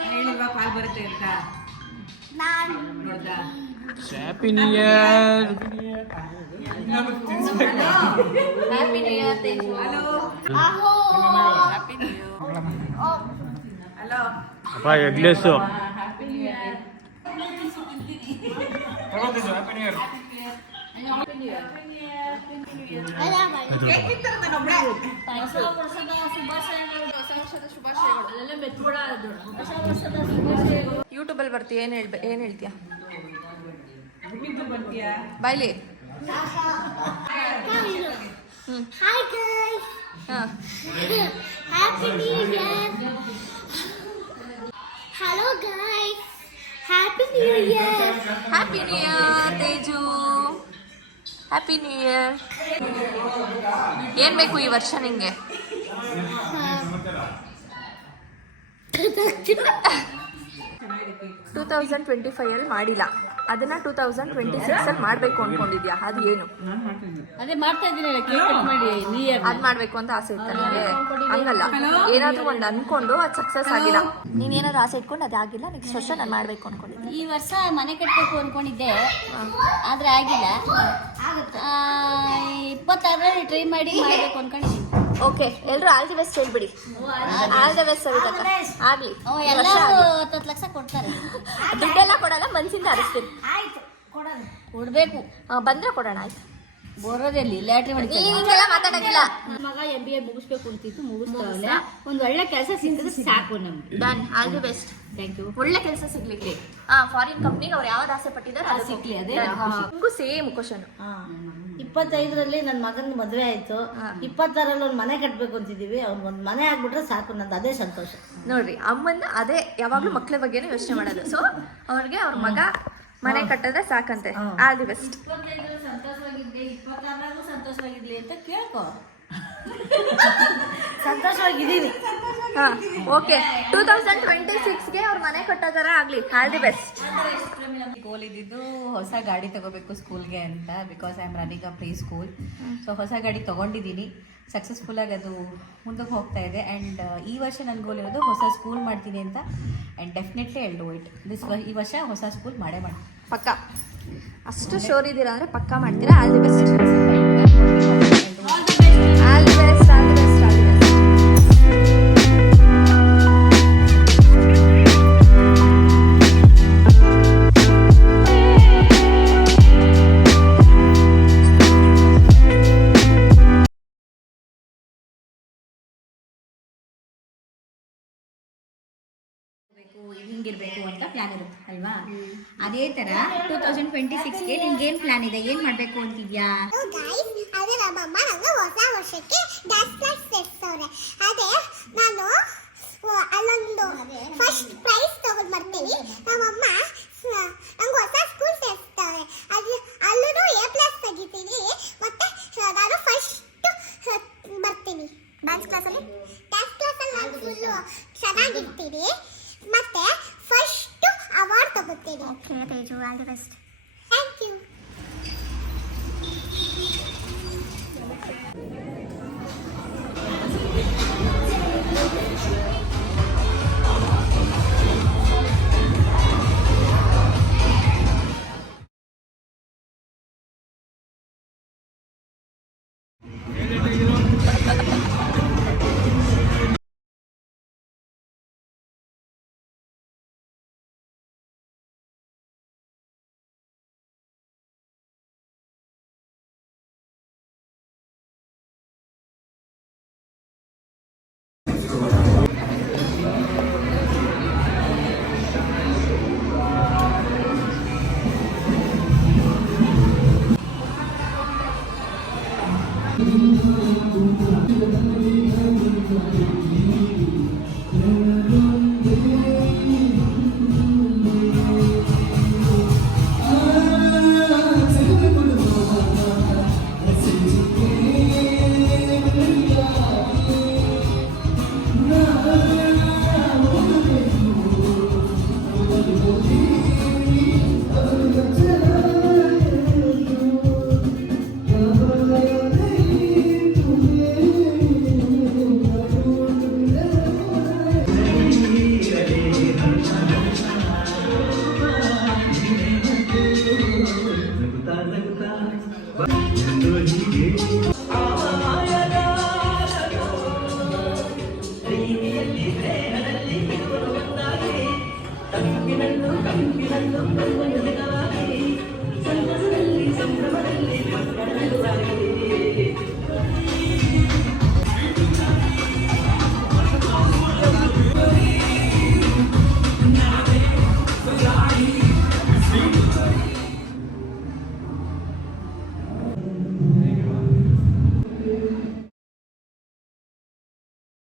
ಹೇಳಿಲ್ವಾ ಕಾಲ್ ಬರುತ್ತೆ ಅಂತ ನೋಡ್ದಾ? Happy new year. Happy new year Teju. Hello happy new year. Hello ಅಪ್ಪ eggless. Happy new year. Cake ತಿಂತಾರೆ ನಾನು ಒಬ್ಳೆ. ಹೊಸ ವರ್ಷದ ಶುಭಾಶಯಗಳು. ಹೊಸ ವರ್ಷದ ಶುಭಾಶಯಗಳು. ಅಲ್ಲೆಲ್ಲ ಮೆತ್ಕೊಡೋದು. ಹೊಸ ವರ್ಷದ ಶುಭಾಶಯಗಳು. ಯೂಟ್ಯೂಬಲ್ಲಿ ಬರ್ತೀಯ, ಏನು ಹೇಳ್ತೀಯ? ಹುಟ್ಟಿದ್ದು ಬರ್ತೀಯಾ? ಬಾಯ್ಲಿ. Hi guys. ಹಾಂ. Happy New Year. Hello guys. Happy New Year. Happy new year Teju. Happy new year. ಏನು ಬೇಕು ಈ ವರ್ಷ ನಿಂಗೆ? 2025 ಮಾಡಿಲ್ಲ, ಅದನ್ನ 2026 ಮಾಡಬೇಕು ಅನ್ಕೊಂಡಿದ್ಯಾ? ಅದು ಏನು? ಅದೇ ಮಾಡ್ತಾ ಇದ್ದೀನಿ, ಕೇಕ್ ಕಟ್ ಮಾಡಿ ನ್ಯೂ ಇಯರ್ ಅದ್ ಮಾಡ್ಬೇಕು ಅಂತ ಆಸೆ ಇತ್ತ ನಿಂಗೆ? ಹಂಗಲ್ಲ, ಏನಾದ್ರೂ ಒಂದು ಅನ್ಕೊಂಡು ಅದು ಸಕ್ಸಸ್ ಆಗಿಲ್ಲ. ನೀನ್ ಏನಾದ್ರು ಆಸೆ ಇಟ್ಕೊಂಡು ಅದಾಗಿಲ್ಲ, ನೆಕ್ಸ್ಟ್ ವರ್ಷ ನಾನು ಮಾಡ್ಬೇಕು ಅನ್ಕೊಂಡಿದ್ದೆ. ಈ ವರ್ಷ ಮನೆ ಕಟ್ಟಬೇಕು ಅನ್ಕೊಂಡಿದ್ದೆ, ಆದ್ರೆ ಆಗಿಲ್ಲ. 26ರಲ್ಲಿ ಟ್ರೈ ಮಾಡಿ ಮಾಡಬೇಕು ಅನ್ಕೊಂಡಿದ್ದೀನಿ. ಓಕೆ, ಎಲ್ರು ಆಲ್ ದಿ ಬೆಸ್ಟ್ ಹೇಳ್ಬಿಡಿ. ಆಲ್ ದಿ ಬೆಸ್ಟ್ ಸವಿತಕ್ಕ. ಆಗ್ಲಿ. ಎಲ್ಲರೂ 10 ಲಕ್ಷ ಕೊಡ್ತಾರೆ. ದುಡ್ಡೆಲ್ಲ ಕೊಡಲ್ಲ, ಮನ್ಸಿಂದ ಹರಿಸ್ತೀನಿ. ಆಯ್ತು, ಕೊಡ್ಬೇಕು. ಬಂದ್ರೆ ಕೊಡೋಣ. ಆಯ್ತು, ಬರೋದಲ್ಲಿ ಲ್ಯಾಟ್ರಿ ಮಾಡಿ. ಹಿಂಗೆಲ್ಲ ಮಾತಾಡಂಗಿಲ್ಲ. ಮಗ MBA ಮುಗಿಸ್ಬೇಕು ಅಂತಿತ್ತು, ಮುಗಿಸ್ತಾವಲ್ಲ. ಒಂದು ಒಳ್ಳೆ ಕೆಲಸ ಸಿಕ್ಕಿದ್ರೆ ಸಾಕು ನಮ್ಗೆ. Done, all the best. Thank you. ಒಳ್ಳೆ ಕೆಲಸ ಸಿಗ್ಲಿಕ್ಕೆ. ಫಾರಿನ್ ಕಂಪ್ನಿಗೆ ಅವ್ರು ಯಾವ್ದು ಆಸೆ ಪಟ್ಟಿದ್ದಾರೆ ಅದು ಸಿಕ್ಲಿ. ಅದೇ ನಿಮಗೂ ಸೇಮ್ ಕ್ವಶನ್. 25ರಲ್ಲಿ ನನ್ನ ಮಗನ ಮದುವೆ ಆಯ್ತು. 26ರಲ್ಲಿ ಒಂದು ಮನೆ ಕಟ್ಟಬೇಕು ಅಂತಿದೀವಿ. ಅವ್ನು ಒಂದು ಮನೆ ಆಗ್ಬಿಟ್ರೆ ಸಾಕು, ನಂದು ಅದೇ ಸಂತೋಷ. ನೋಡ್ರಿ, ಅಮ್ಮನ ಅದೇ ಯಾವಾಗ್ಲೂ ಮಕ್ಳ ಬಗ್ಗೆನೇ ಯೋಚನೆ ಮಾಡೋದು. ಸೊ ಅವ್ರಿಗೆ ಅವ್ರ ಮಗ ಮನೆ ಕಟ್ಟಿದ್ರೆ ಸಾಕಂತೆ. All the best. 25ರಲ್ಲಿ ಸಂತೋಷವಾಗಿದ್ದೆ, 26ರಾಗೂ ಸಂತೋಷವಾಗಿರ್ಲಿ ಅಂತ ಕೇಳ್ಕೊ. ಸಂತೋಷವಾಗಿದ್ದೀವಿ. ಹಾ, ಓಕೆ. 2026ಗೆ ಅವ್ರ ಮನೆ ಕಟ್ಟೋದಾರ ಆಗ್ಲಿ. All the best. ಗೋಲ್ ಇದ್ದಿದ್ದು ಹೊಸ ಗಾಡಿ ತಗೋಬೇಕು ಸ್ಕೂಲ್ಗೆ ಅಂತ. Because I am running a preschool. So ಹೊಸ ಗಾಡಿ ತೊಗೊಂಡಿದ್ದೀನಿ, ಸಕ್ಸಸ್ಫುಲ್ಲಾಗಿ ಅದು ಮುಂದಕ್ಕೆ ಹೋಗ್ತಾ ಇದೆ. ಆ್ಯಂಡ್ ಈ ವರ್ಷ ನನ್ನ ಗೋಲ್ ಇರೋದು ಹೊಸ ಸ್ಕೂಲ್ ಮಾಡ್ತೀನಿ ಅಂತ. And definitely I do it. ಈ ವರ್ಷ ಹೊಸ ಸ್ಕೂಲ್ ಮಾಡೇ ಮಾಡ್ತೀನಿ ಪಕ್ಕ. ಅಷ್ಟು ಶೋರ್ ಇದ್ದೀರಾ ಅಂದ್ರೆ ಪಕ್ಕ ಮಾಡ್ತೀರಾ. All the best. All the best. All the best. All the best. ಹಿಂಗಿರ್ಬೇಕು ಅಂತ ಪ್ಲಾನ್ ಇರುತ್ತೆ ಅಲ್ವಾ? ಅದೇ ತರ 2026ಗೆ ನಿಮ್ಗೆ ಏನ್ ಪ್ಲಾನ್ ಇದೆ? ಏನ್ ಮಾಡ್ಬೇಕು ಅಂತಿದ್ಯಾ? ಅದೇ ನಮ್ಮಮ್ಮ ನಂಗೆ ಹೊಸ ವರ್ಷಕ್ಕೆ ಡ್ಯಾನ್ಸ್ ಕ್ಲಾಸ್ ಸೇರಿಸ್ತವ್ರೆ. ಅದೇ ನಾನು ಅಲ್ಲೊಂದು ಫಸ್ಟ್ ಪ್ರೈಸ್ ತಗೊಂಡು ಬರ್ತೀನಿ. ನಮ್ಮಮ್ಮ ನಂಗೆ ಹೊಸ ಸ್ಕೂಲ್ ಸೇರಿಸ್ತವ್ರೆ. ಅಲ್ಲೂ A+ ತೆಗಿತೀನಿ. ಮತ್ತೆ ನಾನು ಫಸ್ಟ್ ಬರ್ತೀನಿ ಡ್ಯಾನ್ಸ್ ಕ್ಲಾಸಲ್ಲಿ. ನಾನು ಫುಲ್ಲು ಚೆನ್ನಾಗಿರ್ತೀನಿ. ಮತ್ತೆ ಫಸ್ಟ್ ಅವಾರ್ಡ್ ತಗೋತೀನಿ. Okay Teju, all the best. Thank you. ಕಂಗಿನಲ್ಲು